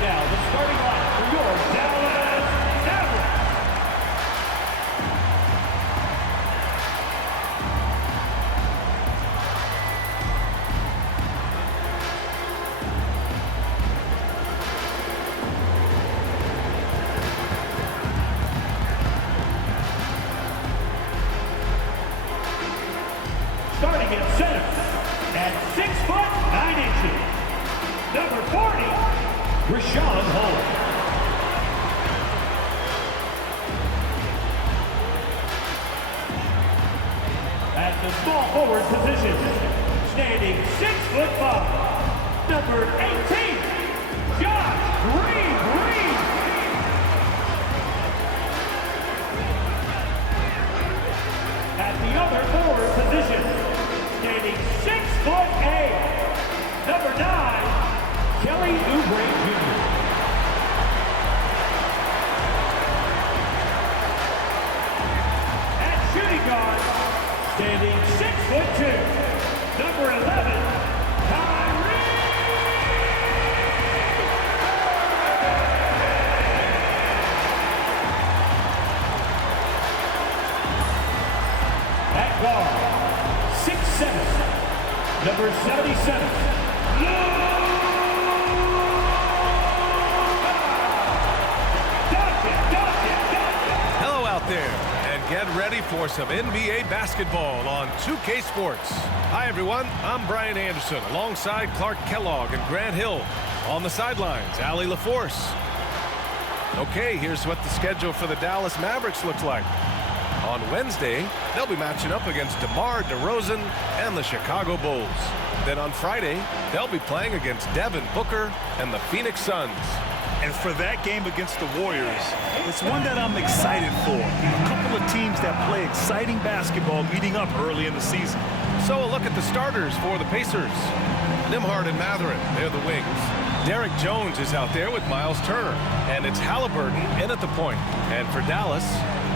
now the starting lineup for your Dallas Mavericks. Starting at center, at 6'9", number 40, Richaun Holmes. At the small forward position, standing 6'5", number 18, Josh Green. At the other forward position, standing 6'8", number 9, Kelly Oubre Jr. At shooting guard, standing 6'2", number 11, Kyrie. At guard, 6'7", number 77, Hello out there, and get ready for some NBA basketball on 2K Sports. Hi everyone, I'm Brian Anderson alongside Clark Kellogg and Grant Hill. On the sidelines, Allie LaForce. Okay, here's what the schedule for the Dallas Mavericks looks like. On Wednesday, they'll be matching up against DeMar DeRozan and the Chicago Bulls. Then on Friday, they'll be playing against Devin Booker and the Phoenix Suns. And for that game against the Warriors, it's one that I'm excited for. A couple of teams that play exciting basketball meeting up early in the season. So a look at the starters for the Pacers. Nembhard and Mathurin, they're the wings. Derek Jones is out there with Miles Turner. And it's Halliburton in at the point. And for Dallas,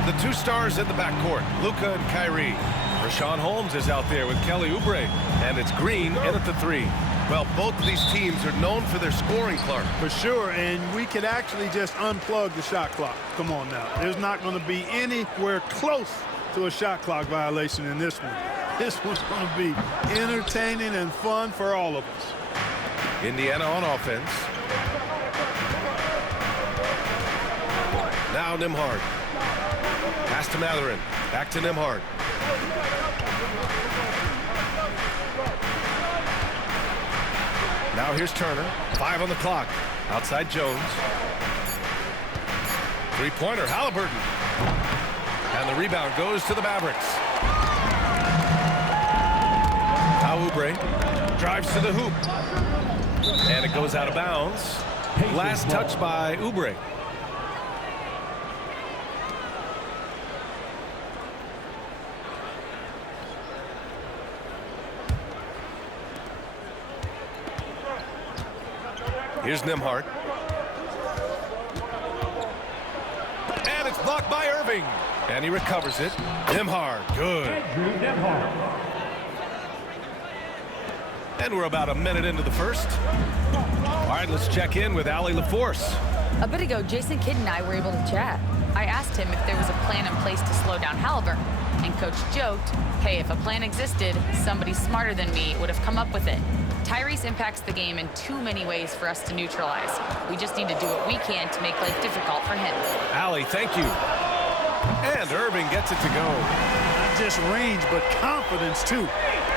the two stars in the backcourt, Luka and Kyrie. Richaun Holmes is out there with Kelly Oubre. And it's Green in at the 3. Well, both of these teams are known for their scoring, Clark. For sure, and we could actually just unplug the shot clock. Come on now. There's not going to be anywhere close to a shot clock violation in this one. This one's going to be entertaining and fun for all of us. Indiana on offense. Now Nembhard. Pass to Mathurin. Back to Nembhard. Now here's Turner. 5 on the clock. Outside Jones. Three-pointer, Halliburton. And the rebound goes to the Mavericks. Now Oubre drives to the hoop. And it goes out of bounds. Last touch by Oubre. Here's Nembhard. And it's blocked by Irving. And he recovers it. Nembhard, good. And we're about a minute into the first. All right, let's check in with Allie LaForce. A bit ago, Jason Kidd and I were able to chat. I asked him if there was a plan in place to slow down Halliburton. And Coach joked, hey, if a plan existed, somebody smarter than me would have come up with it. Tyrese impacts the game in too many ways for us to neutralize. We just need to do what we can to make life difficult for him. Allie, thank you. And Irving gets it to go. Not just range, but confidence, too.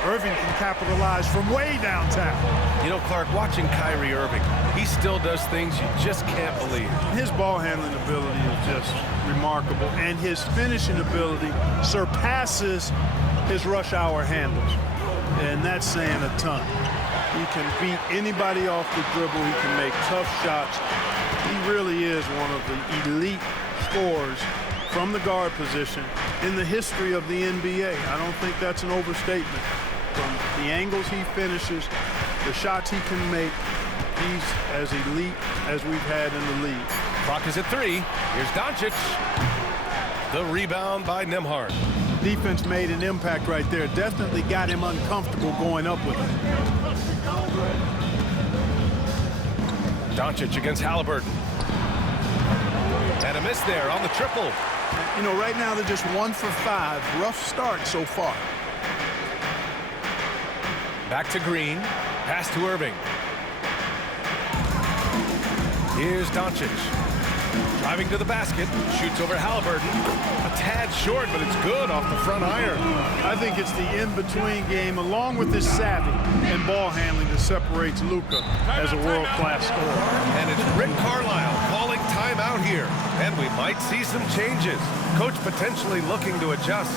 Irving can capitalize from way downtown. You know, Clark, watching Kyrie Irving, he still does things you just can't believe. His ball handling ability is just remarkable, and his finishing ability surpasses his rush hour handles. And that's saying a ton. He can beat anybody off the dribble. He can make tough shots. He really is one of the elite scorers from the guard position in the history of the NBA. I don't think that's an overstatement. From the angles he finishes, the shots he can make, he's as elite as we've had in the league. Clock is at 3. Here's Doncic. The rebound by Nembhard. Defense made an impact right there. Definitely got him uncomfortable going up with it. Doncic against Halliburton. And a miss there on the triple. You know, right now they're just 1 for 5. Rough start so far. Back to Green. Pass to Irving. Here's Doncic. Driving to the basket. Shoots over Halliburton. A tad short, but it's good off the front iron. I think it's the in-between game, along with his savvy and ball handling, that separates Luka as a world-class scorer. And it's Rick Carlisle calling timeout here. And we might see some changes. Coach potentially looking to adjust.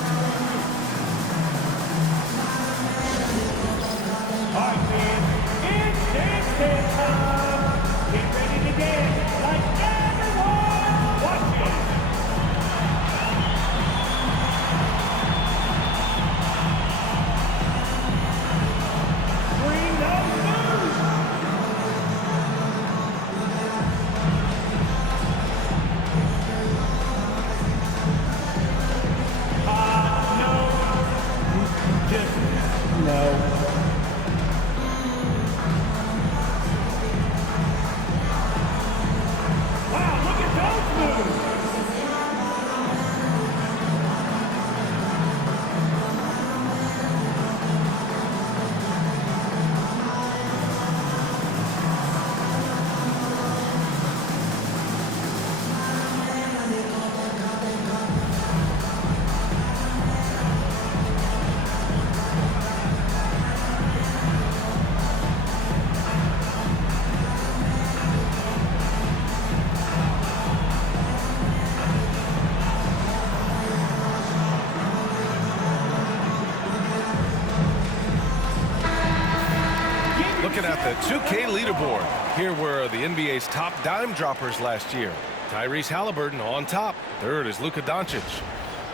All right, man. It's dance time. Get ready to dance like everyone watching. Bring those moves. No. Just no. Looking at the 2K leaderboard. Here were the NBA's top dime droppers last year. Tyrese Halliburton on top. Third is Luka Doncic.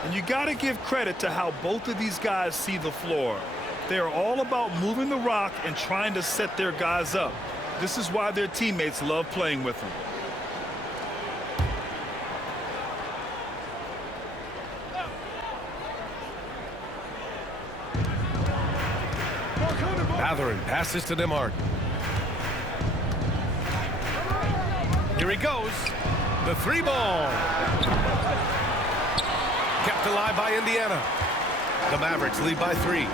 And you got to give credit to how both of these guys see the floor. They're all about moving the rock and trying to set their guys up. This is why their teammates love playing with them. Mathurin passes to DeMarc. Here he goes. The 3 ball. Kept alive by Indiana. The Mavericks lead by 3.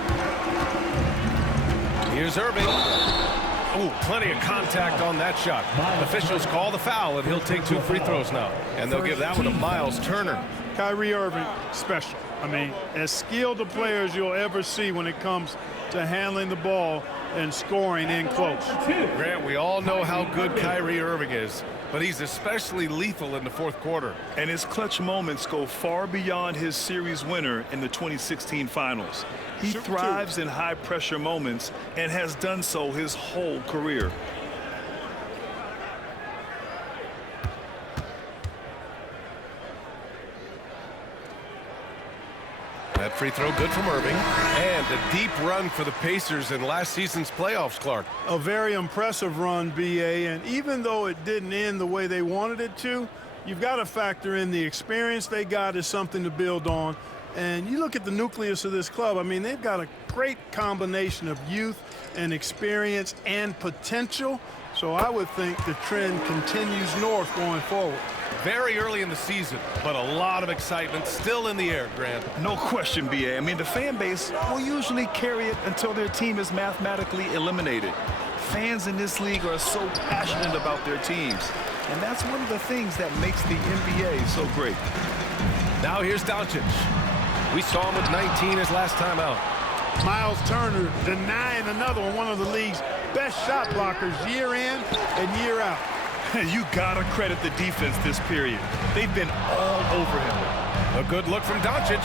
Here's Irving. Oh, plenty of contact on that shot. Officials call the foul, and he'll take 2 free throws now. And they'll give that one to Miles Turner. Kyrie Irving, special. I mean, as skilled a player as you'll ever see when it comes to handling the ball and scoring in close. Grant, we all know how good Kyrie Irving is, but he's especially lethal in the fourth quarter. And his clutch moments go far beyond his series winner in the 2016 finals. He thrives in high-pressure moments and has done so his whole career. That free throw good from Irving. And a deep run for the Pacers in last season's playoffs, Clark. A very impressive run, B.A., and even though it didn't end the way they wanted it to, you've got to factor in the experience they got as something to build on. And you look at the nucleus of this club, I mean, they've got a great combination of youth and experience and potential. So I would think the trend continues north going forward. Very early in the season, but a lot of excitement still in the air, Grant. No question, B.A. I mean, the fan base will usually carry it until their team is mathematically eliminated. Fans in this league are so passionate about their teams, and that's one of the things that makes the NBA so great. Now here's Doncic. We saw him with 19 his last time out. Miles Turner denying another one of the league's best shot blockers year in and year out. You gotta credit the defense this period. They've been all over him. A good look from Doncic.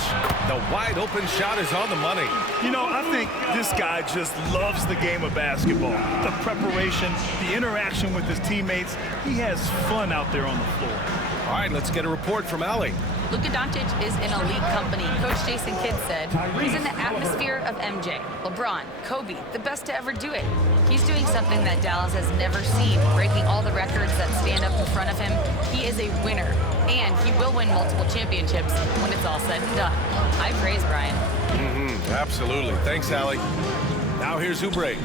The wide open shot is on the money. You know, I think this guy just loves the game of basketball. The preparation, the interaction with his teammates. He has fun out there on the floor. All right, let's get a report from Allie. Luka Doncic is in elite company. Coach Jason Kidd said he's in the atmosphere of MJ, LeBron, Kobe, the best to ever do it. He's doing something that Dallas has never seen, breaking all the records that stand up in front of him. He is a winner, and he will win multiple championships when it's all said and done. I praise Brian. Absolutely. Thanks, Allie. Now here's Oubre.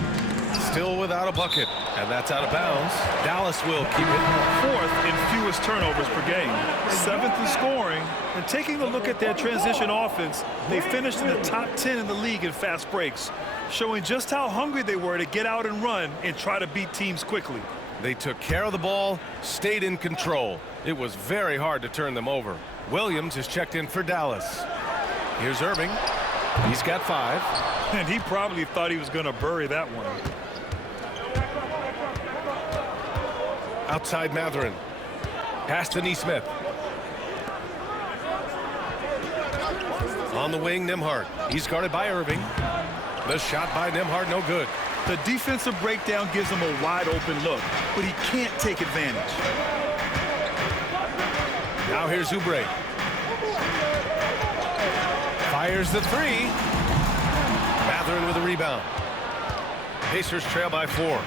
Still without a bucket, and that's out of bounds. Dallas will keep it. Fourth in fewest turnovers per game. Seventh in scoring. And taking a look at their transition offense, they finished in the top 10 in the league in fast breaks, showing just how hungry they were to get out and run and try to beat teams quickly. They took care of the ball, stayed in control. It was very hard to turn them over. Williams is checked in for Dallas. Here's Irving. He's got 5. And he probably thought he was going to bury that one. Outside Mathurin. Pass to Nesmith. On the wing, Nembhard. He's guarded by Irving. The shot by Nembhard, no good. The defensive breakdown gives him a wide open look, but he can't take advantage. Now here's Oubre. Fires the 3. Mathurin with a rebound. Pacers trail by 4.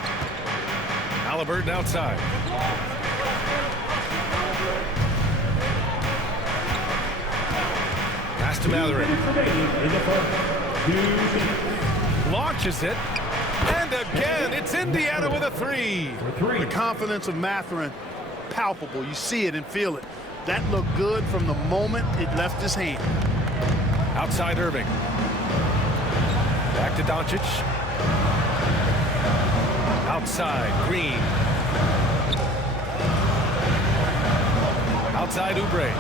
Halliburton outside. Pass to Mathurin. Launches it. And again, it's Indiana with a 3. The confidence of Mathurin, palpable. You see it and feel it. That looked good from the moment it left his hand. Outside Irving. Back to Doncic. Outside Green. Outside Oubre.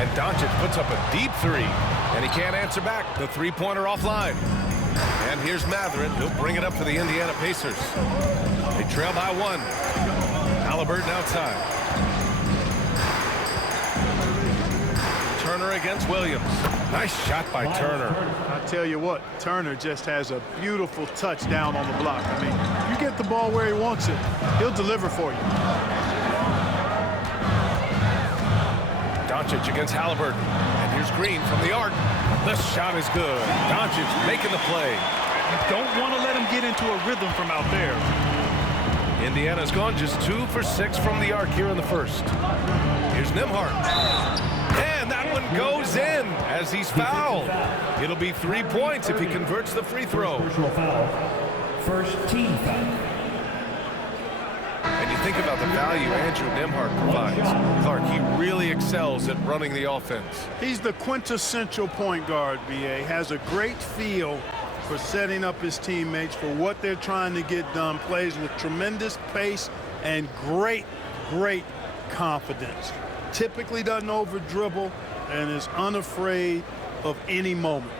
And Doncic puts up a deep 3. And he can't answer back. The three-pointer offline. And here's Mathurin. He'll bring it up for the Indiana Pacers. They trail by 1. Halliburton outside. Turner against Williams. Nice shot by Turner. I tell you what, Turner just has a beautiful touch down on the block. I mean, you get the ball where he wants it, he'll deliver for you. Doncic against Halliburton. And here's Green from the arc. The shot is good. Doncic making the play. You don't want to let him get into a rhythm from out there. Indiana's gone just 2 for 6 from the arc here in the first. Here's Nembhard. And that one goes in as he's fouled. It'll be 3 points if he converts the free throw. First team foul. And you think about the value Andrew Nembhard provides. Clark, he really excels at running the offense. He's the quintessential point guard, B.A. Has a great feel for setting up his teammates for what they're trying to get done. Plays with tremendous pace and great confidence. Typically doesn't over dribble and is unafraid of any moment.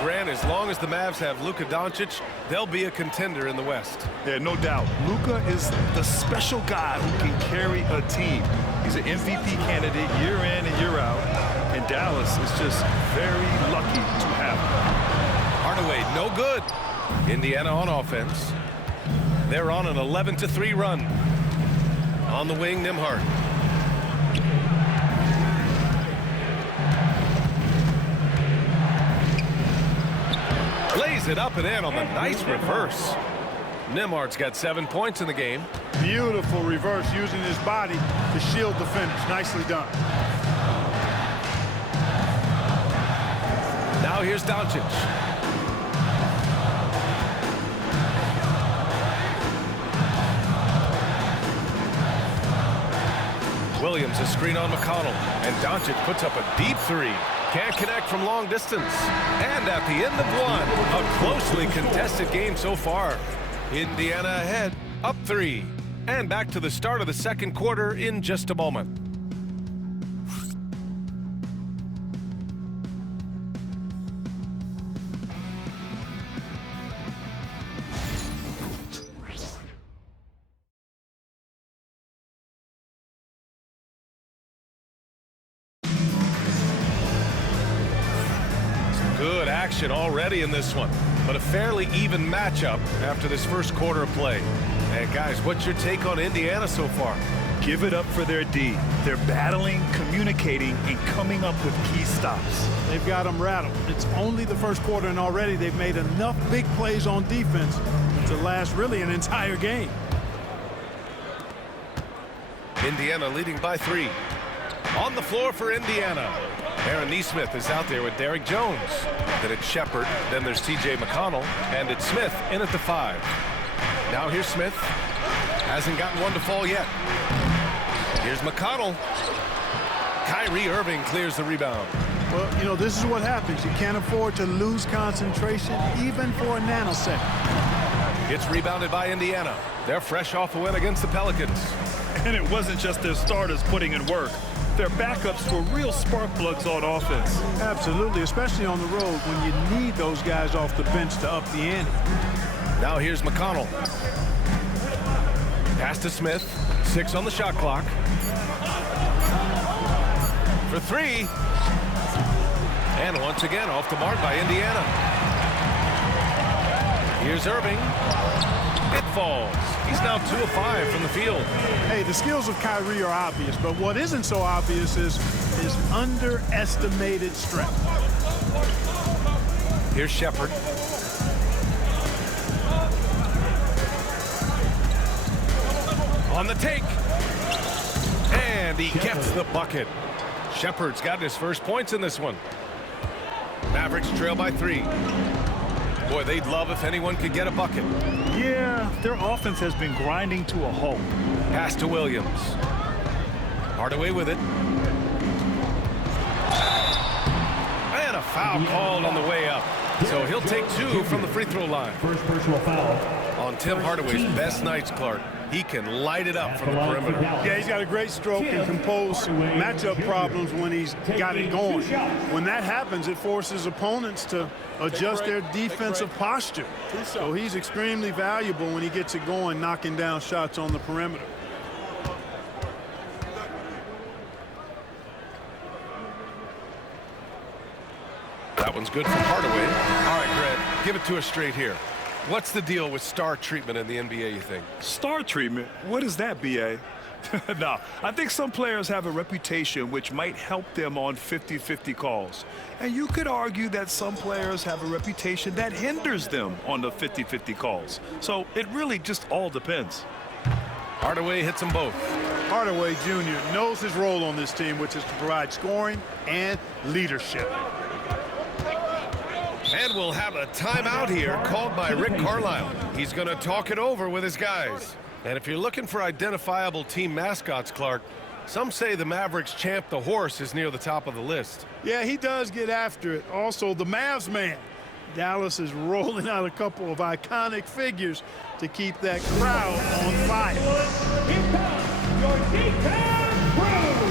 Grant, as long as the Mavs have Luka Doncic, they'll be a contender in the West. Yeah, no doubt. Luka is the special guy who can carry a team. He's an MVP candidate year in and year out. And Dallas is just very lucky to have him. Hardaway, no good. Indiana on offense. They're on an 11-3 run. On the wing, Nembhard. Lays it up and in on the nice reverse. Nembhard's got 7 points in the game. Beautiful reverse using his body to shield the finish. Nicely done. Now here's Doncic. Williams a screen on McConnell. And Doncic puts up a deep 3. Can't connect from long distance. And at the end of one, a closely contested game so far. Indiana ahead, up 3. And back to the start of the second quarter in just a moment. Good action already in this one, but a fairly even matchup after this first quarter of play. And guys, what's your take on Indiana so far? Give it up for their D. They're battling, communicating, and coming up with key stops. They've got them rattled. It's only the first quarter, and already they've made enough big plays on defense to last really an entire game. Indiana leading by 3. On the floor for Indiana. Aaron Nesmith is out there with Derrick Jones. Then it's Shepard. Then there's T.J. McConnell. And it's Smith in at the 5. Now here's Smith. Hasn't gotten one to fall yet. Here's McConnell. Kyrie Irving clears the rebound. Well, you know, this is what happens. You can't afford to lose concentration even for a nanosecond. It's rebounded by Indiana. They're fresh off a win against the Pelicans. And it wasn't just their starters putting in work. Their backups were real spark plugs on offense. Absolutely, especially on the road when you need those guys off the bench to up the ante. Now here's McConnell. Pass to Smith. 6 on the shot clock. For 3. And once again off the mark by Indiana. Here's Irving. It falls. He's now 2 of 5 from the field. Hey, the skills of Kyrie are obvious, but what isn't so obvious is his underestimated strength. Here's Shepard. On the take. And he gets the bucket. Shepard's gotten his first points in this one. Mavericks trail by 3. Boy, they'd love if anyone could get a bucket. Yeah, their offense has been grinding to a halt. Pass to Williams. Hardaway with it. And a foul called on the way up. So he'll take 2 from the free throw line. First personal foul. On Tim Hardaway's best nights, Clark, he can light it up from the perimeter. Yeah, he's got a great stroke and can pose matchup problems when he's got it going. When that happens, it forces opponents to adjust their defensive posture. So he's extremely valuable when he gets it going, knocking down shots on the perimeter. That one's good for Hardaway. All right, Grant, give it to us straight here. What's the deal with star treatment in the NBA, you think? Star treatment? What is that, B.A.? No, I think some players have a reputation which might help them on 50-50 calls. And you could argue that some players have a reputation that hinders them on the 50-50 calls. So it really just all depends. Hardaway hits them both. Hardaway Jr. knows his role on this team, which is to provide scoring and leadership. And we'll have a timeout here called by Rick Carlisle. He's going to talk it over with his guys. And if you're looking for identifiable team mascots, Clark, some say the Mavericks champ the horse is near the top of the list. Yeah, he does get after it. Also, the Mavs man. Dallas is rolling out a couple of iconic figures to keep that crowd on fire. Here comes your D-Town crew.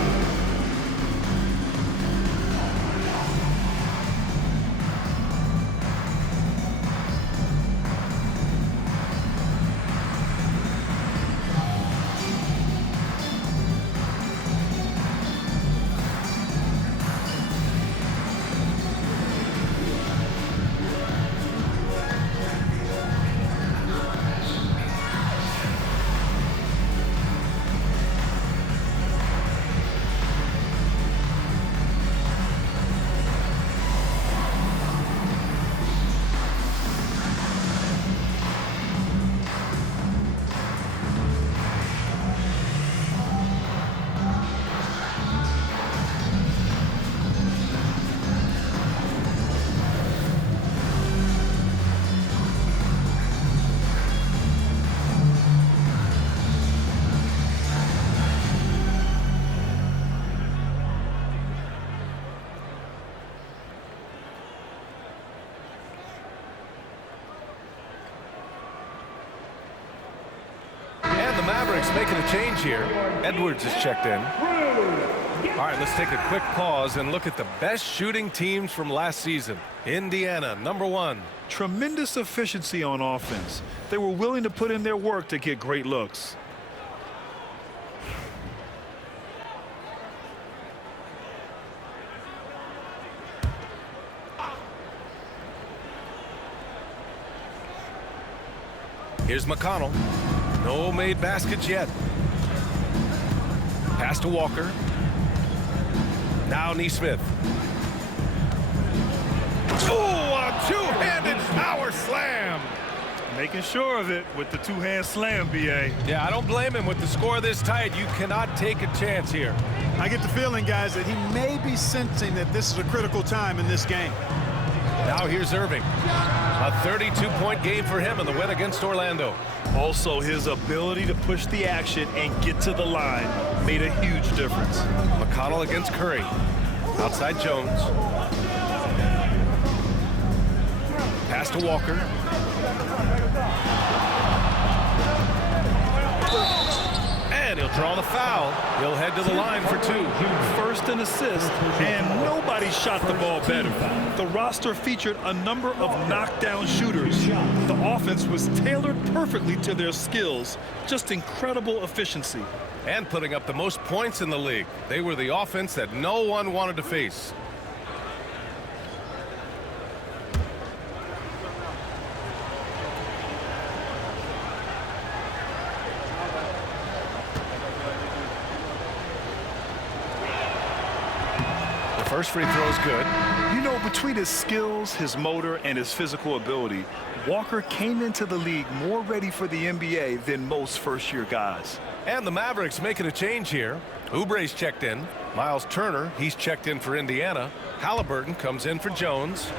Mavericks making a change here. Edwards is checked in. All right, let's take a quick pause and look at the best shooting teams from last season. Indiana, number 1. Tremendous efficiency on offense. They were willing to put in their work to get great looks. Here's McConnell. No made baskets yet. Pass to Walker. Now Nesmith. Oh, a two-handed power slam. Making sure of it with the two-hand slam, B.A. Yeah, I don't blame him. With the score this tight, you cannot take a chance here. I get the feeling, guys, that he may be sensing that this is a critical time in this game. Now here's Irving. A 32-point game for him in the win against Orlando. Also, his ability to push the action and get to the line made a huge difference. McConnell against Curry. Outside Jones. Pass to Walker. And he'll draw the foul. He'll head to the line for 2. First an assist, and nobody shot the ball better. The roster featured a number of knockdown shooters. The offense was tailored perfectly to their skills. Just incredible efficiency. And putting up the most points in the league. They were the offense that no one wanted to face. First free throw is good. You know, between his skills, his motor, and his physical ability, Walker came into the league more ready for the NBA than most first-year guys. And the Mavericks making a change here. Oubre's checked in. Miles Turner, he's checked in for Indiana. Halliburton comes in for Jones.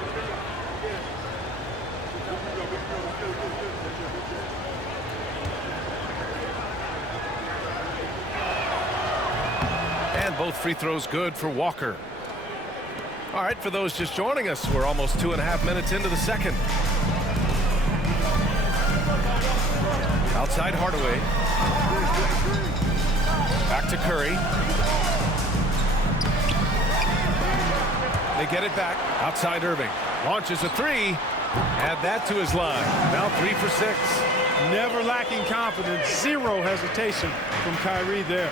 And both free throws good for Walker. All right, for those just joining us, we're almost 2.5 minutes into the second. Outside Hardaway. Back to Curry. They get it back. Outside Irving. Launches a 3. Add that to his line. Now 3 for 6. Never lacking confidence. Zero hesitation from Kyrie there.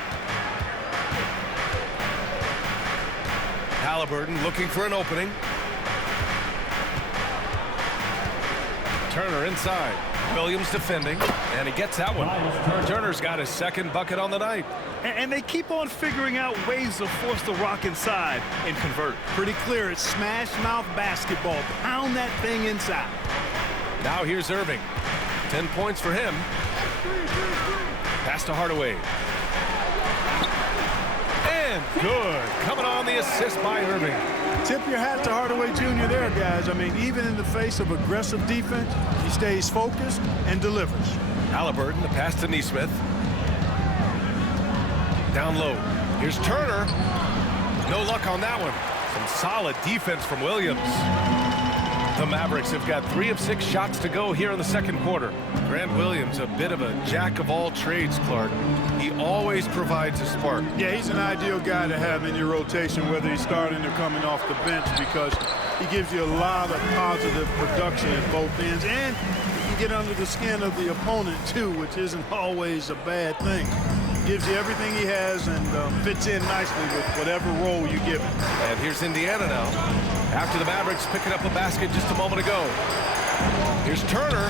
Halliburton looking for an opening. Turner inside. Williams defending, and he gets that one. Turner's got his second bucket on the night. And they keep on figuring out ways to force the Rock inside and convert. Pretty clear. It's smash mouth basketball. Pound that thing inside. Now here's Irving. 10 points for him. Pass to Hardaway. And good. Coming on the assist by Irving. Tip your hat to Hardaway Jr. there, guys. I mean, even in the face of aggressive defense, he stays focused and delivers. Halliburton, the pass to Nesmith. Down low. Here's Turner. No luck on that one. Some solid defense from Williams. The Mavericks have got 3 of 6 shots to go here in the second quarter. Grant Williams, a bit of a jack of all trades, Clark. He always provides a spark. Yeah, he's an ideal guy to have in your rotation, whether he's starting or coming off the bench, because he gives you a lot of positive production at both ends, and he can get under the skin of the opponent too, which isn't always a bad thing. Gives you everything he has and fits in nicely with whatever role you give him. And here's Indiana now. After the Mavericks picking up a basket just a moment ago. Here's Turner.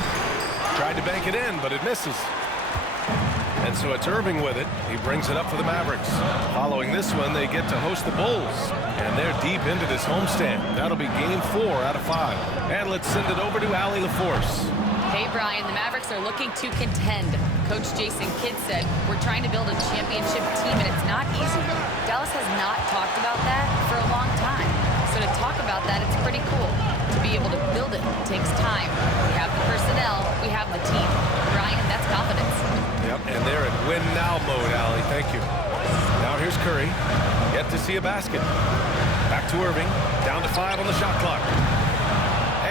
Tried to bank it in, but it misses. And so it's Irving with it. He brings it up for the Mavericks. Following this one, they get to host the Bulls. And they're deep into this homestand. That'll be game 4 out of 5. And let's send it over to Allie LaForce. Hey, Brian, the Mavericks are looking to contend. Coach Jason Kidd said, we're trying to build a championship team, and it's not easy. Dallas has not talked about that for a long time. So to talk about that, it's pretty cool. To be able to build it takes time. We have the personnel, we have the team. Brian, that's confidence. Yep, and they're in win-now mode, Allie. Thank you. Now here's Curry. Yet to see a basket. Back to Irving. Down to 5 on the shot clock.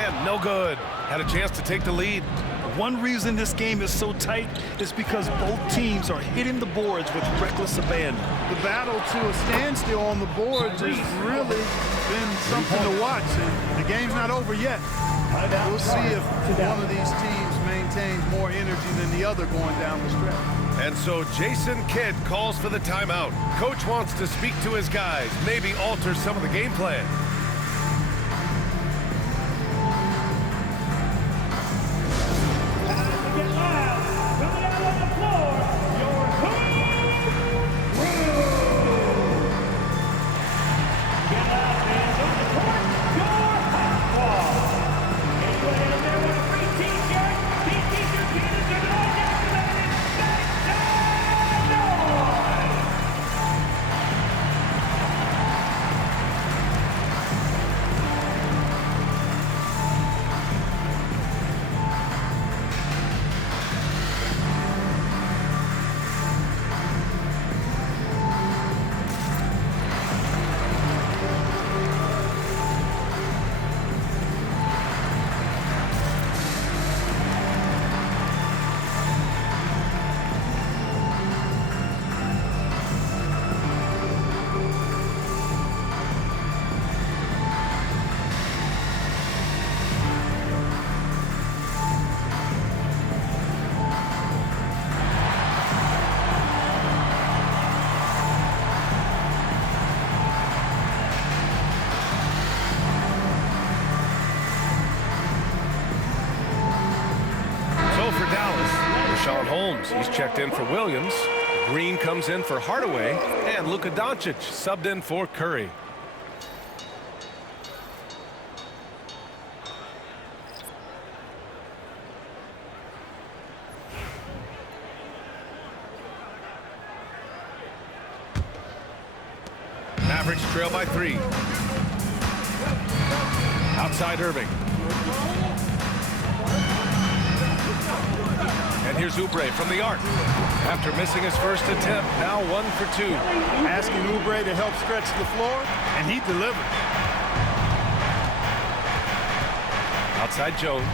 And no good. Had a chance to take the lead. One reason this game is so tight is because both teams are hitting the boards with reckless abandon. The battle to a standstill on the boards has really been something to watch. And the game's not over yet. We'll see if one of these teams maintains more energy than the other going down the stretch. And so Jason Kidd calls for the timeout. Coach wants to speak to his guys, maybe alter some of the game plan. Get loud. Coming out on the floor, your Hoop Crew. Get loud, fans. On the court, your Hot Wall. Anybody out there want a free t-shirt? Holmes, he's checked in for Williams. Green comes in for Hardaway. And Luka Doncic subbed in for Curry. Mavericks trail by 3. Outside Irving. And here's Oubre from the arc. After missing his first attempt, now 1 for 2. Asking Oubre to help stretch the floor, and he delivered. Outside Jones.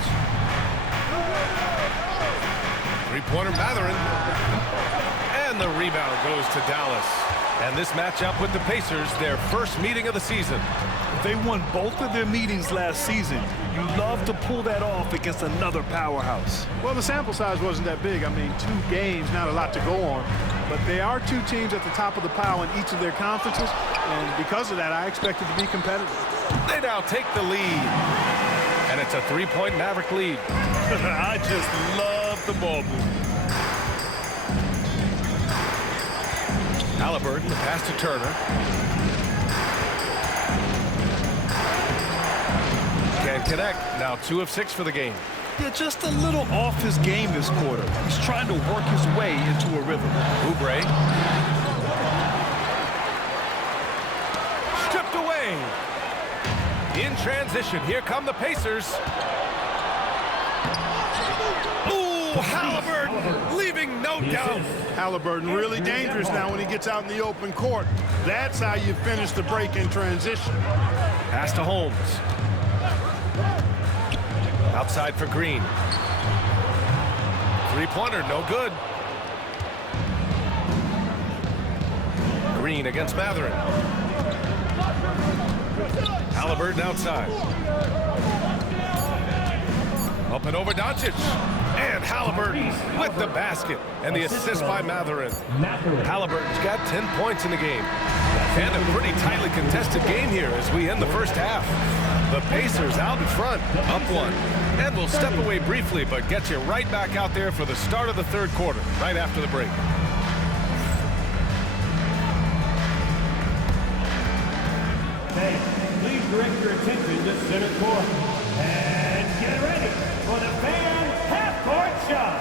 Three-pointer Mathurin. And the rebound goes to Dallas. And this matchup with the Pacers, their first meeting of the season. They won both of their meetings last season. You love to pull that off against another powerhouse. Well, the sample size wasn't that big. I mean, 2 games, not a lot to go on. But they are 2 teams at the top of the pile in each of their conferences. And because of that, I expect it to be competitive. They now take the lead. And it's a 3-point Maverick lead. I just love the ball movement. Halliburton, the pass to Turner. Can't connect. Now 2 of 6 for the game. Yeah, just a little off his game this quarter. He's trying to work his way into a rhythm. Oubre. Stripped away. In transition, here come the Pacers. Ooh, Halliburton leaving no doubt. Halliburton really dangerous now when he gets out in the open court. That's how you finish the break in transition. Pass to Holmes. Outside for Green. Three-pointer, no good. Green against Mathurin. Halliburton outside. Up and over Doncic. And Halliburton with the basket. And the assist by Mathurin. Halliburton's got 10 points in the game. And a pretty tightly contested game here as we end the first half. The Pacers out in front, up 1. And we'll step away briefly, but get you right back out there for the start of the third quarter, right after the break. Hey, please direct your attention to center court. And get ready for the fan half-court shot.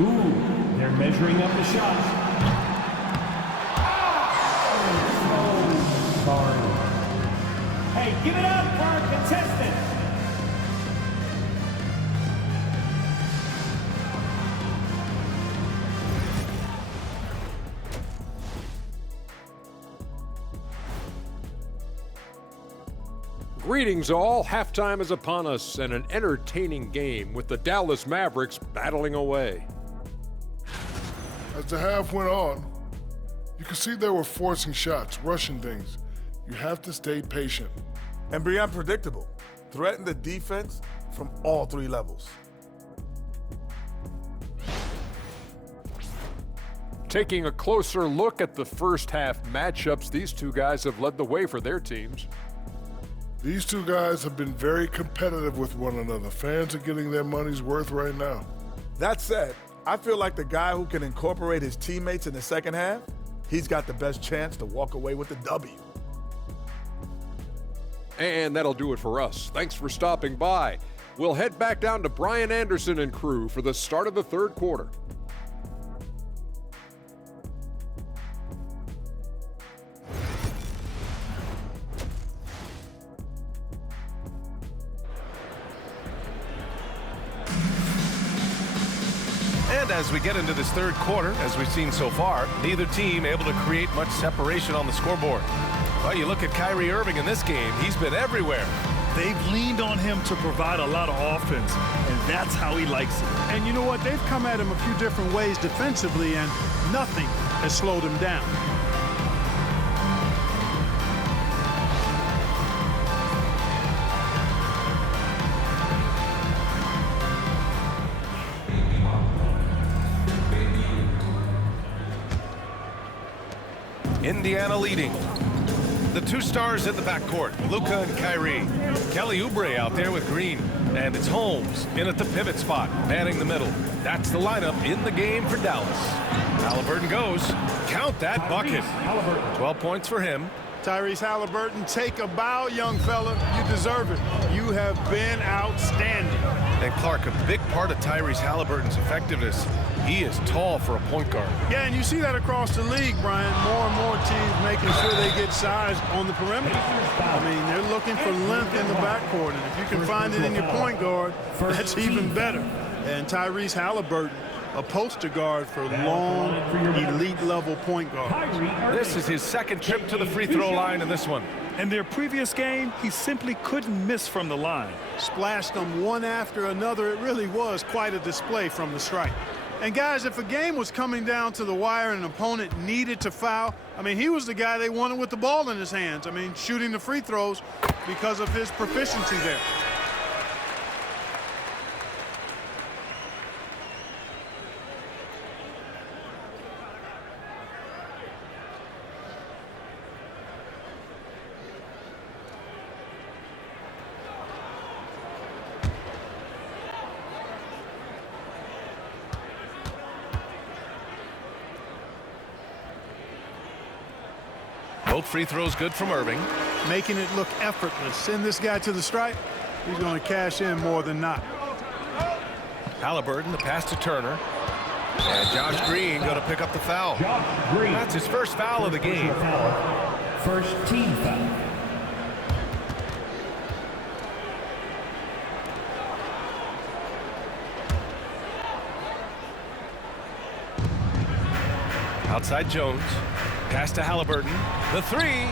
Ooh, they're measuring up the shot. Oh, sorry. Hey, give it up for our contestant. Greetings all, halftime is upon us and an entertaining game with the Dallas Mavericks battling away. As the half went on, you could see they were forcing shots, rushing things. You have to stay patient. And be unpredictable. Threaten the defense from all 3 levels. Taking a closer look at the first half matchups, these 2 guys have led the way for their teams. These 2 guys have been very competitive with one another. Fans are getting their money's worth right now. That said, I feel like the guy who can incorporate his teammates in the second half, he's got the best chance to walk away with the W. And that'll do it for us. Thanks for stopping by. We'll head back down to Brian Anderson and crew for the start of the third quarter. And as we get into this third quarter, as we've seen so far, neither team able to create much separation on the scoreboard. Well, you look at Kyrie Irving in this game, he's been everywhere. They've leaned on him to provide a lot of offense, and that's how he likes it. And you know what? They've come at him a few different ways defensively, and nothing has slowed him down. Indiana leading. The two stars in the backcourt, Luka and Kyrie. Kelly Oubre out there with Green. And it's Holmes in at the pivot spot, manning the middle. That's the lineup in the game for Dallas. Halliburton goes. Count that bucket. 12 points for him. Tyrese Halliburton, take a bow, young fella. You deserve it. You have been outstanding. And Clark, a big part of Tyrese Halliburton's effectiveness, he is tall for a point guard. Yeah, and you see that across the league, Brian. More and more teams making sure they get size on the perimeter. I mean, they're looking for length in the backcourt, and if you can find it in your point guard, that's even better. And Tyrese Halliburton, a poster guard for long, elite-level point guard. This is his second trip to the free throw line in this one. In their previous game, he simply couldn't miss from the line. Splashed them one after another. It really was quite a display from the stripe. And guys, if a game was coming down to the wire and an opponent needed to foul, I mean, he was the guy they wanted with the ball in his hands. I mean, shooting the free throws because of his proficiency there. Both free throws good from Irving. Making it look effortless. Send this guy to the stripe. He's going to cash in more than not. Halliburton, the pass to Turner. And Josh Green going to pick up the foul. That's his first foul of the game. First team foul. Outside Jones. Pass to Halliburton. The three.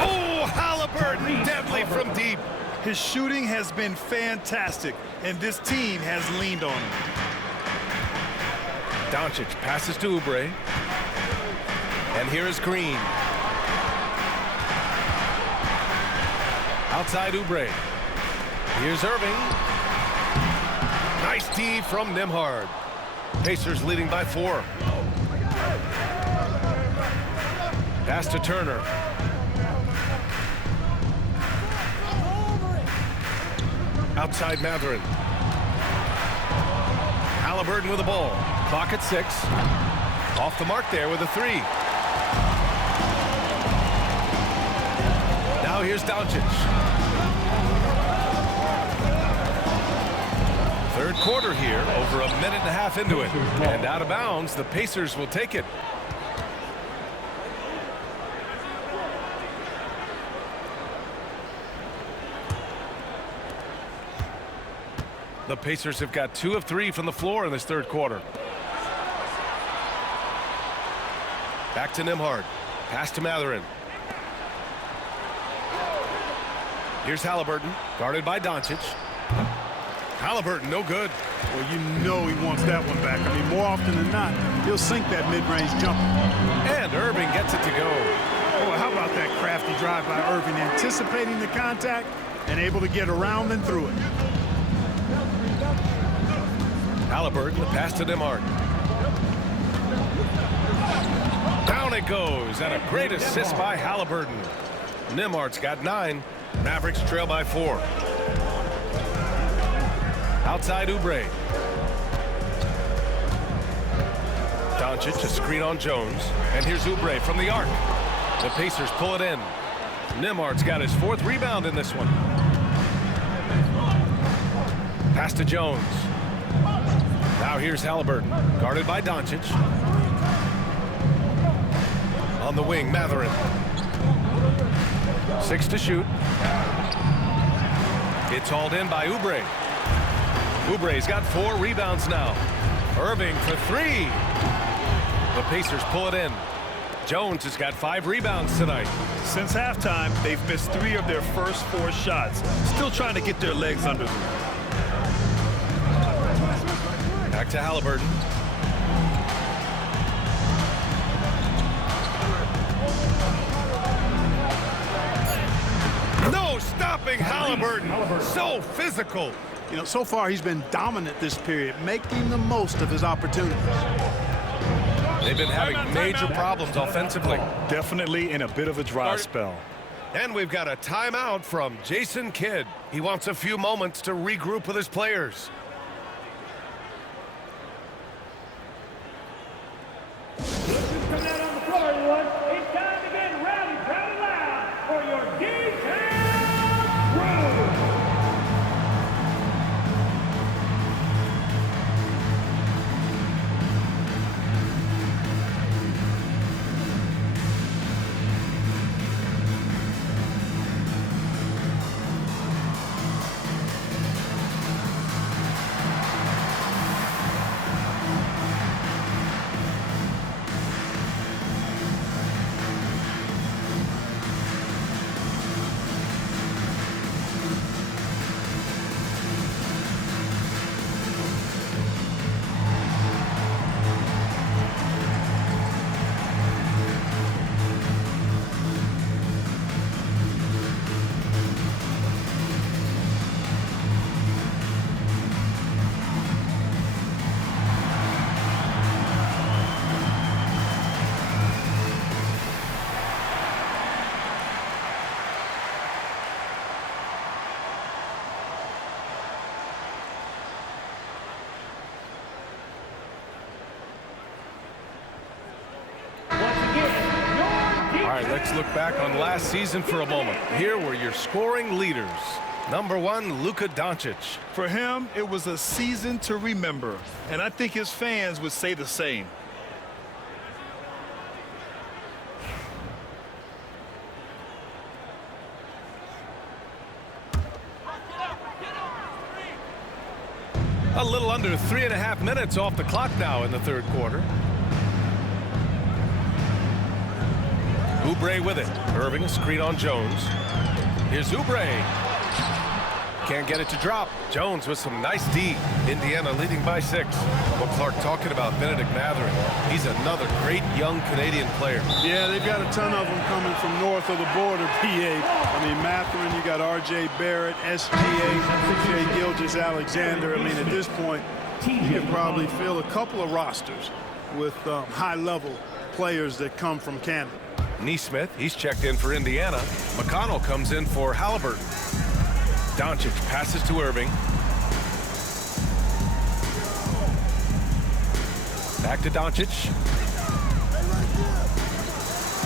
Oh, Halliburton, deadly from deep. His shooting has been fantastic, and this team has leaned on him. Doncic passes to Oubre. And here is Green. Outside Oubre. Here's Irving. Nice D from Nembhard. Pacers leading by 4. Pass to Turner. Outside Mathurin. Halliburton with the ball. Clock at 6. Off the mark there with a 3. Now here's Doncic. Third quarter here, over a minute and a half into it. And out of bounds, the Pacers will take it. The Pacers have got 2 of 3 from the floor in this third quarter. Back to Nembhard. Pass to Mathurin. Here's Halliburton, guarded by Doncic. Halliburton, no good. Well, you know he wants that one back. I mean, more often than not, he'll sink that mid-range jumper. And Irving gets it to go. Boy, how about that crafty drive by Irving, anticipating the contact and able to get around and through it. Halliburton, the pass to Nembhard. Down it goes, and a great assist by Halliburton. Nembhard's got 9. Mavericks trail by 4. Outside Oubre. Doncic, a screen on Jones. And here's Oubre from the arc. The Pacers pull it in. Nembhard's got his 4th rebound in this one. Pass to Jones. Now here's Halliburton, guarded by Doncic. On the wing, Mathurin. 6 to shoot. It's hauled in by Oubre. Oubre's got 4 rebounds now. Irving for 3. The Pacers pull it in. Jones has got 5 rebounds tonight. Since halftime, they've missed 3 of their first 4 shots. Still trying to get their legs under them. Back to Halliburton. No stopping Halliburton. So physical. You know, so far he's been dominant this period, making the most of his opportunities. They've been having major problems offensively. Definitely in a bit of a dry spell. And we've got a timeout from Jason Kidd. He wants a few moments to regroup with his players. Coming out on the floor, everyone. It's time to get rowdy, proud and loud for your D-Town Crew. All right, let's look back on last season for a moment. Here were your scoring leaders. Number 1, Luka Doncic. For him, it was a season to remember, and I think his fans would say the same. A little under 3.5 minutes off the clock now in the third quarter. Oubre with it. Irving, screen on Jones. Here's Oubre. Can't get it to drop. Jones with some nice D. Indiana leading by 6. Well, Clark, talking about Benedict Mathurin. He's another great young Canadian player. Yeah, they've got a ton of them coming from north of the border, PA. I mean, Mathurin, you got R.J. Barrett, SGA, Shai Gilgeous-Alexander. I mean, at this point, you can probably fill a couple of rosters with high-level players that come from Canada. Nesmith, he's checked in for Indiana. McConnell comes in for Halliburton. Doncic passes to Irving. Back to Doncic.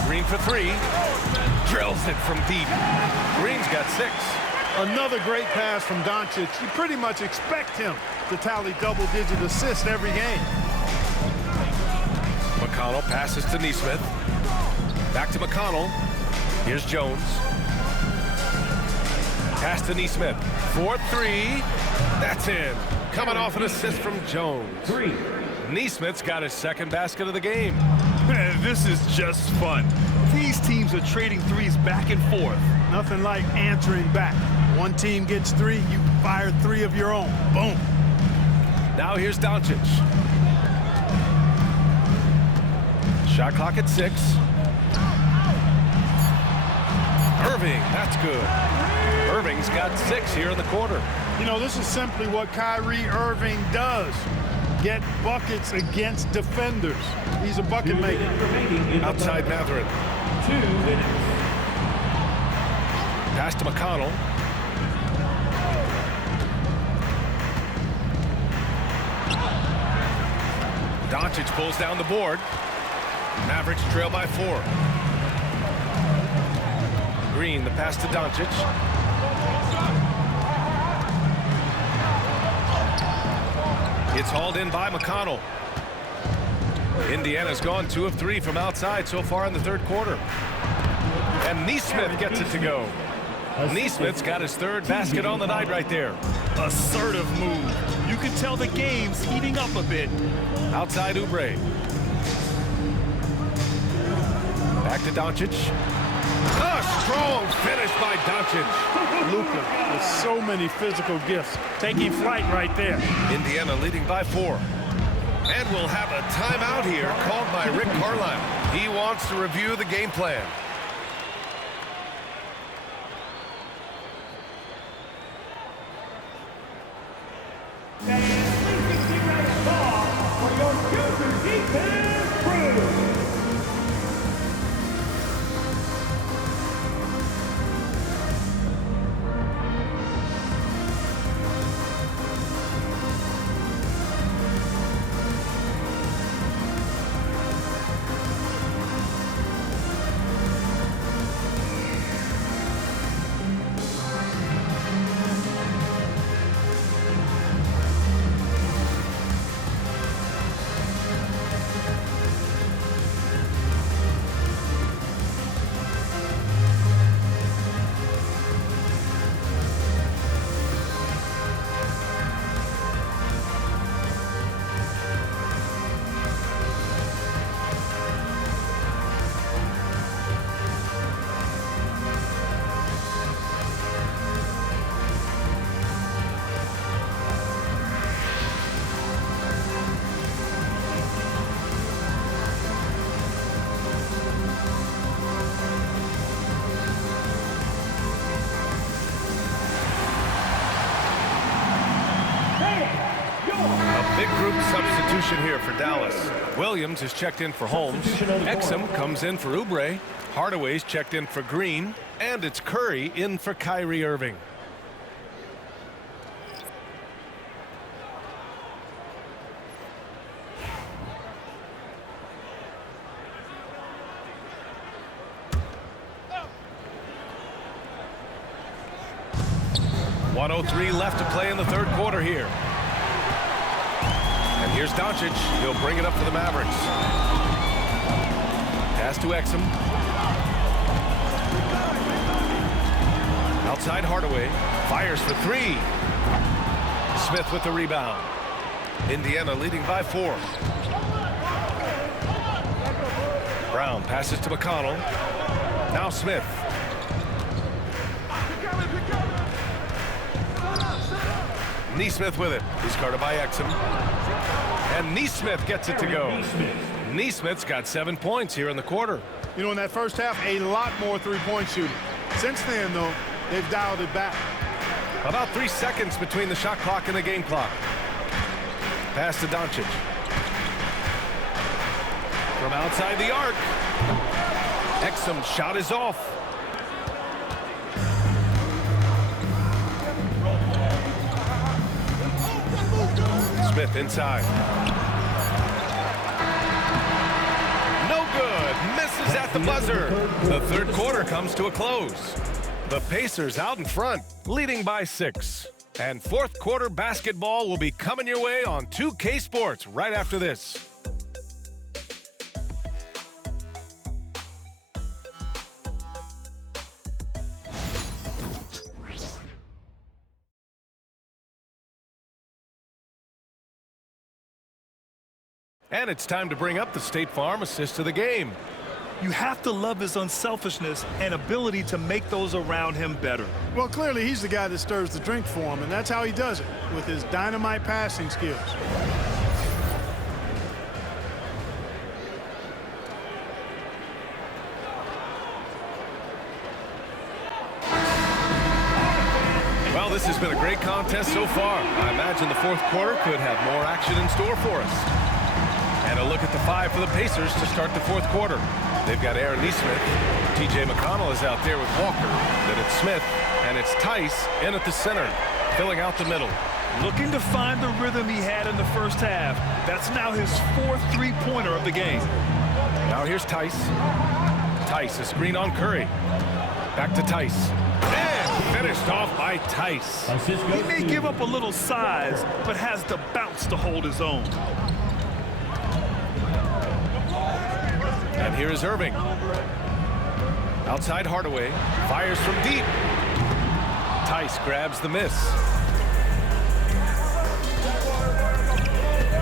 Green for 3. Drills it from deep. Green's got 6. Another great pass from Doncic. You pretty much expect him to tally double-digit assists every game. McConnell passes to Nesmith. Back to McConnell. Here's Jones. Pass to Nesmith. 4-3. That's in. Coming off an assist from Jones. Nesmith's got his second basket of the game. Man, this is just fun. These teams are trading threes back and forth. Nothing like answering back. One team gets 3, you fire 3 of your own. Boom. Now here's Doncic. Shot clock at 6. Irving, that's good. Irving's got 6 here in the quarter. You know, this is simply what Kyrie Irving does. Get buckets against defenders. He's a bucket maker. Outside Mathurin. 2 minutes. Pass to McConnell. Doncic pulls down the board. Mavericks trail by 4. Green, the pass to Doncic. It's hauled in by McConnell. Indiana's gone 2 of 3 from outside so far in the third quarter. And Nesmith gets it to go. Nesmith's got his 3rd basket on the night right there. Assertive move. You can tell the game's heating up a bit. Outside Oubre. Back to Doncic. A strong finish by Doncic. Luka with so many physical gifts. Taking flight right there. Indiana leading by 4. And we'll have a timeout here called by Rick Carlisle. He wants to review the game plan. For your future D-Town Crew. Big group substitution here for Dallas. Williams is checked in for Holmes. Exum comes in for Oubre. Hardaway's checked in for Green. And it's Curry in for Kyrie Irving. .103 left to play in the third quarter here. And here's Doncic. He'll bring it up for the Mavericks. Pass to Exum. Outside Hardaway. Fires for three. Smith with the rebound. Indiana leading by 4. Brown passes to McConnell. Now Smith. Nesmith with it. He's guarded by Exum. And Nesmith gets it to go. Nesmith's got 7 points here in the quarter. You know, in that first half, a lot more three-point shooting. Since then, though, they've dialed it back. About 3 seconds between the shot clock and the game clock. Pass to Doncic. From outside the arc. Exum's shot is off. Smith inside. No good. Misses at the buzzer. The third quarter comes to a close. The Pacers out in front, leading by 6. And fourth quarter basketball will be coming your way on 2K Sports right after this. And it's time to bring up the State Farm assist of the game. You have to love his unselfishness and ability to make those around him better. Well, clearly he's the guy that stirs the drink for him, and that's how he does it, with his dynamite passing skills. Well, this has been a great contest so far. I imagine the fourth quarter could have more action in store for us. And a look at the 5 for the Pacers to start the fourth quarter. They've got Aaron Nesmith. T.J. McConnell is out there with Walker. Then it's Smith, and it's Tice in at the center, filling out the middle. Looking to find the rhythm he had in the first half. That's now his 4th three-pointer of the game. Now here's Tice. Tice, a screen on Curry. Back to Tice. And finished off by Tice. He may give up a little size, but has the bounce to hold his own. And here is Irving. Outside Hardaway. Fires from deep. Tice grabs the miss.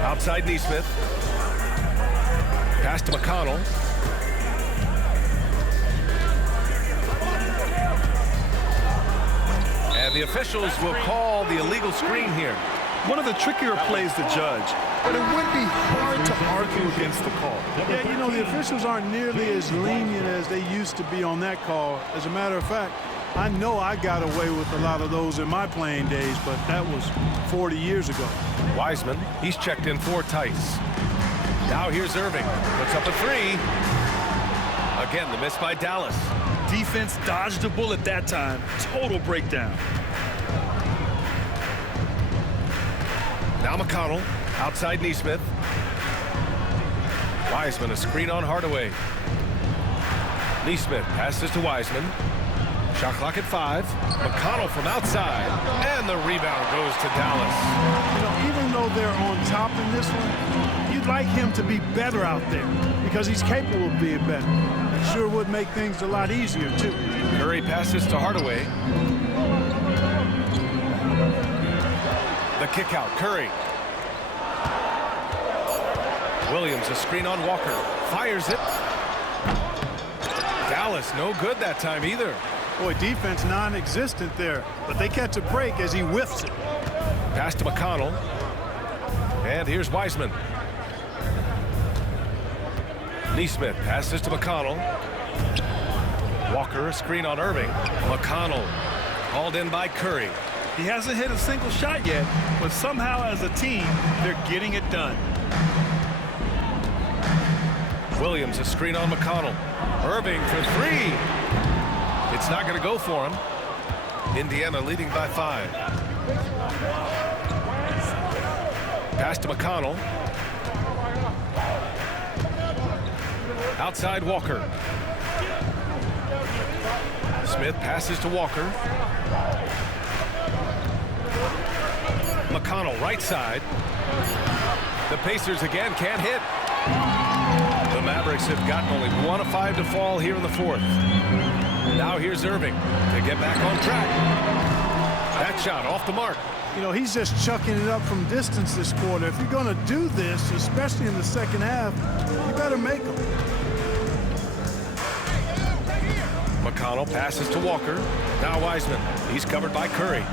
Outside Nesmith. Pass to McConnell. And the officials will call the illegal screen here. One of the trickier plays to judge, but it would be hard to argue against the call. Yeah, you know, the officials aren't nearly as lenient as they used to be on that call. As a matter of fact, I know I got away with a lot of those in my playing days, but that was 40 years ago. Wiseman, he's checked in for Tice. Now here's Irving. Puts up a 3. Again, the miss by Dallas. Defense dodged a bullet that time. Total breakdown. Now McConnell, outside Nesmith. Wiseman, a screen on Hardaway. Nesmith passes to Wiseman. Shot clock at 5. McConnell from outside. And the rebound goes to Dallas. You know, even though they're on top in this one, you'd like him to be better out there because he's capable of being better. It sure would make things a lot easier, too. Curry passes to Hardaway. The kick out, Curry. Williams, a screen on Walker. Fires it. Dallas, no good that time either. Boy, defense non-existent there, but they catch a break as he whiffs it. Pass to McConnell. And here's Wiseman. Nesmith passes to McConnell. Walker, a screen on Irving. McConnell called in by Curry. He hasn't hit a single shot yet, but somehow as a team, they're getting it done. Williams, a screen on McConnell. Irving for three. It's not going to go for him. Indiana leading by 5. Pass to McConnell. Outside Walker. Smith passes to Walker. McConnell right side. The Pacers again can't hit. The Mavericks have gotten only 1 of 5 to fall here in the 4th. Now here's Irving to get back on track. That shot off the mark. You know, he's just chucking it up from distance this quarter. If you're going to do this, especially in the second half, you better make them. McConnell passes to Walker. Now Wiseman. He's covered by Curry.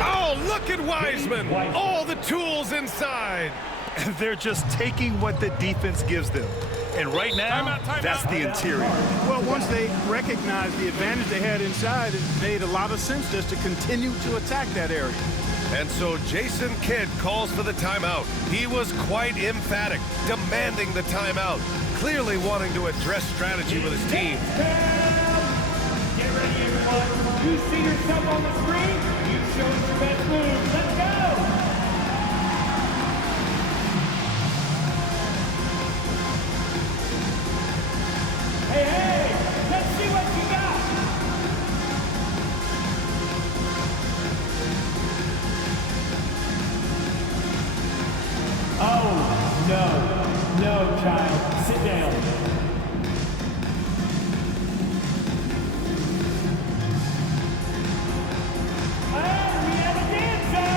Oh, look at Wiseman. All the tools inside. They're just taking what the defense gives them. And right now, that's the interior. Well, once they recognized the advantage they had inside, it made a lot of sense just to continue to attack that area. And so Jason Kidd calls for the timeout. He was quite emphatic, demanding the timeout, clearly wanting to address strategy with his team. Get ready, everyone. You see yourself on the screen. You show us your best moves. Let's go. Hey, let's see what you got. Oh, no, child. Sit down. And we have a dancer.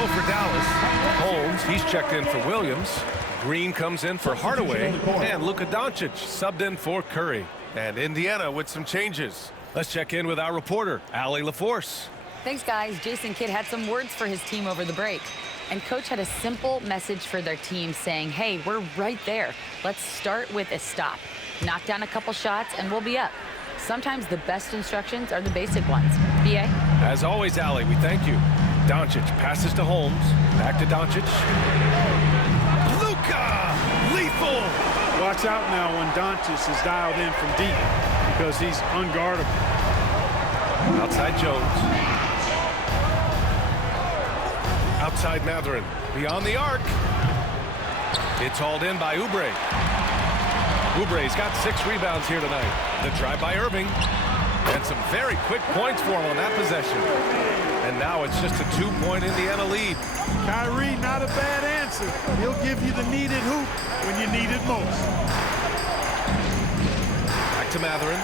For Dallas, Holmes, he's checked in for Williams. Green comes in for Hardaway, and Luka Doncic subbed in for Curry. And Indiana with some changes. Let's check in with our reporter, Allie LaForce. Thanks, guys. Jason Kidd had some words for his team over the break. And Coach had a simple message for their team saying, hey, we're right there. Let's start with a stop. Knock down a couple shots, and we'll be up. Sometimes the best instructions are the basic ones. B.A.? As always, Allie, we thank you. Doncic passes to Holmes. Back to Doncic. Luka! Lethal! Watch out now when Doncic is dialed in from deep because he's unguardable. Outside Jones. Outside Mathurin. Beyond the arc. It's hauled in by Oubre. Oubre's got 6 rebounds here tonight. The drive by Irving. And some very quick points for him on that possession. And now it's just a 2-point Indiana lead. Kyrie, not a bad answer. He'll give you the needed hoop when you need it most. Back to Mathurin.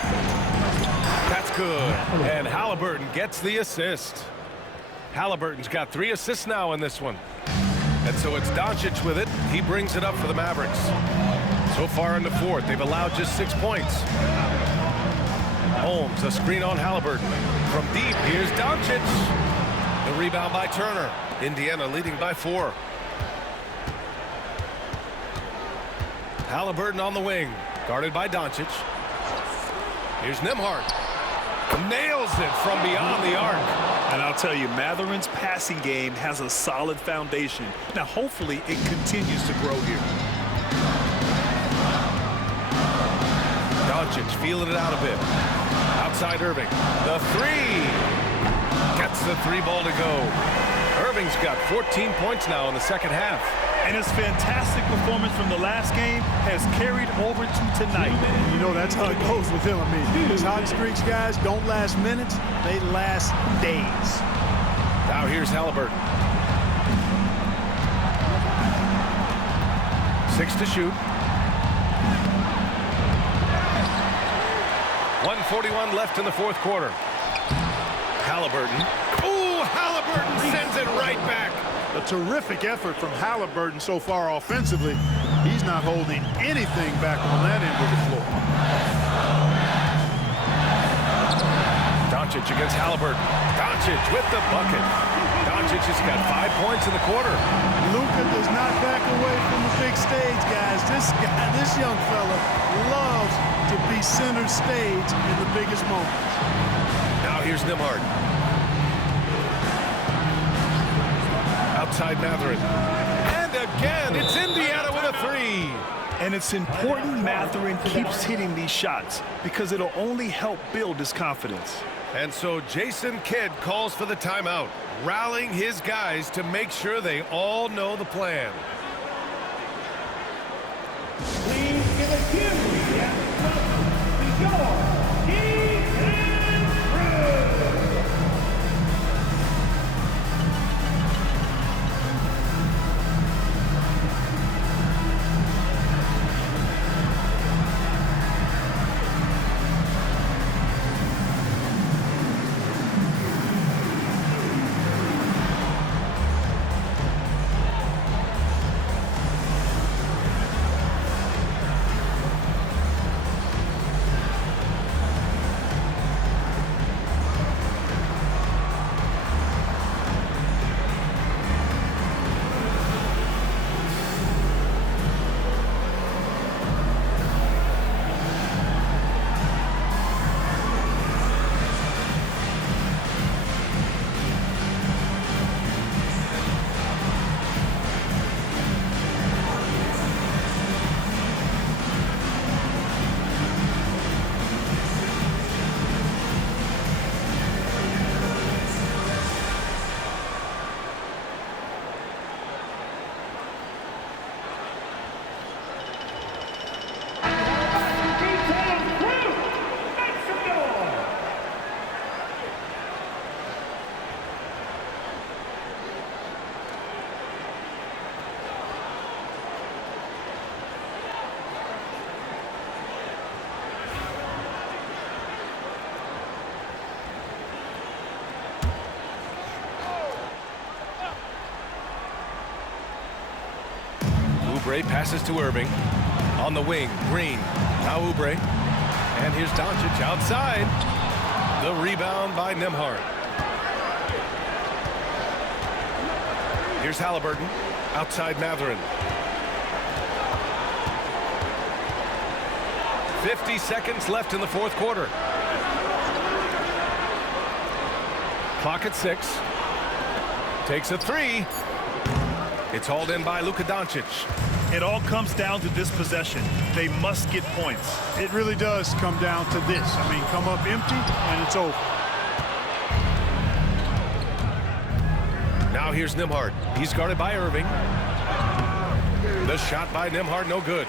That's good. And Halliburton gets the assist. Halliburton's got 3 assists now in this one. And so it's Doncic with it. He brings it up for the Mavericks. So far in the 4th, they've allowed just 6 points. Holmes, a screen on Halliburton. From deep, here's Doncic. The rebound by Turner. Indiana leading by 4. Halliburton on the wing, guarded by Doncic. Here's Nembhard. Nails it from beyond the arc. And I'll tell you, Mathurin's passing game has a solid foundation. Now, hopefully, it continues to grow here. Doncic feeling it out a bit. Outside Irving. The 3. Gets the 3 ball to go. Irving's got 14 points now in the second half. And his fantastic performance from the last game has carried over to tonight. You know, that's how it goes with him. I mean, his hot streaks, guys, don't last minutes. They last days. Now here's Halliburton. 6 to shoot. 1:41 left in the fourth quarter. Halliburton. Ooh, Halliburton sends it right back. A terrific effort from Halliburton so far offensively. He's not holding anything back on that end of the floor. Doncic against Halliburton. Doncic with the bucket. Doncic has got 5 points in the quarter. Luka does not back away from the big stage, guys. This young fella loves to be center stage in the biggest moments. Now here's Nembhard. Outside Mathurin. And again, it's Indiana with a three. And it's important Mathurin keeps hitting these shots because it'll only help build his confidence. And so Jason Kidd calls for the timeout, rallying his guys to make sure they all know the plan. Please give a cue and welcome to your Defense Crew. Oubre passes to Irving. On the wing, Green. Now Oubre. And here's Doncic outside. The rebound by Nembhard. Here's Halliburton. Outside Mathurin. 50 seconds left in the fourth quarter. Clock at 6. Takes a three. It's hauled in by Luka Doncic. It all comes down to this possession. They must get points. It really does come down to this. I mean, come up empty, and it's over. Now here's Nembhard. He's guarded by Irving. The shot by Nembhard, no good.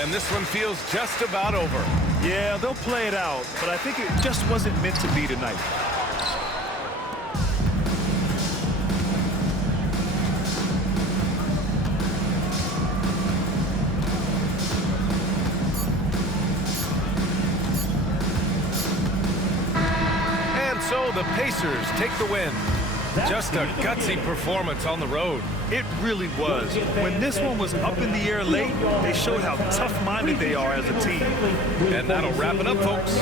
And this one feels just about over. Yeah, they'll play it out, but I think it just wasn't meant to be tonight. So the Pacers take the win. Just a gutsy performance on the road. It really was. When this one was up in the air late, they showed how tough-minded they are as a team. And that'll wrap it up, folks.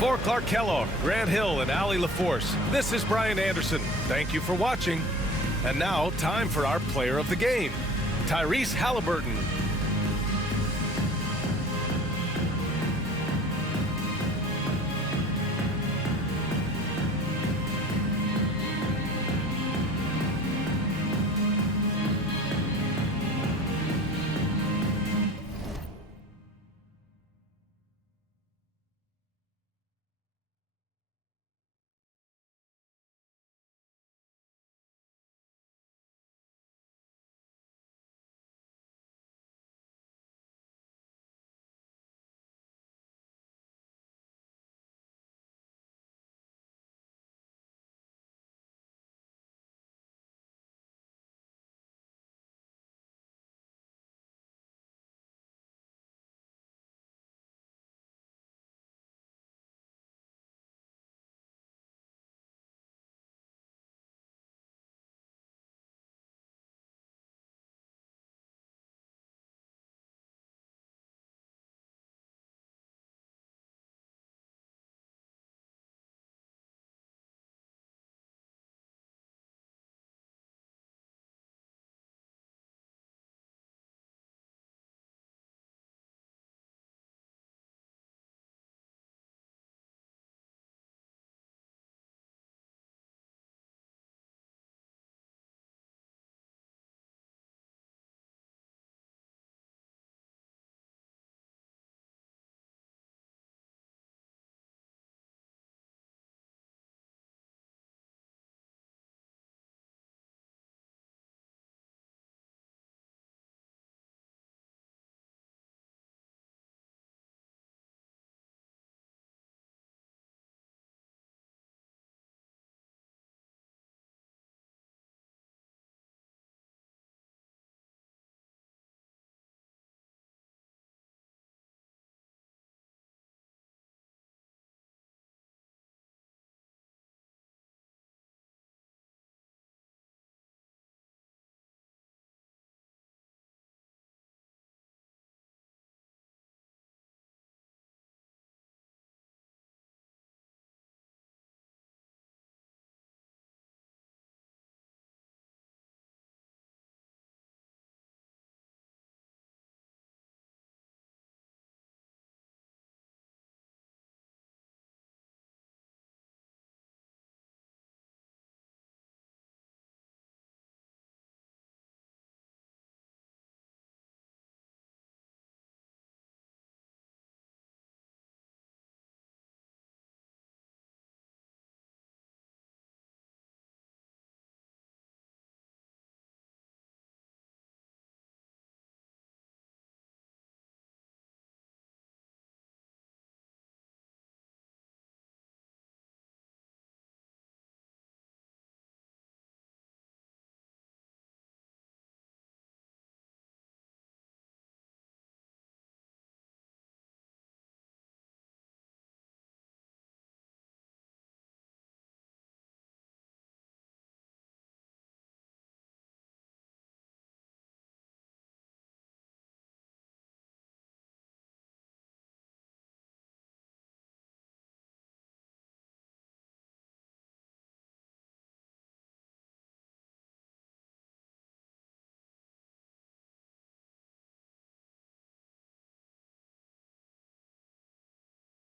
For Clark Kellogg, Grant Hill, and Allie LaForce, this is Brian Anderson. Thank you for watching. And now, time for our player of the game, Tyrese Halliburton.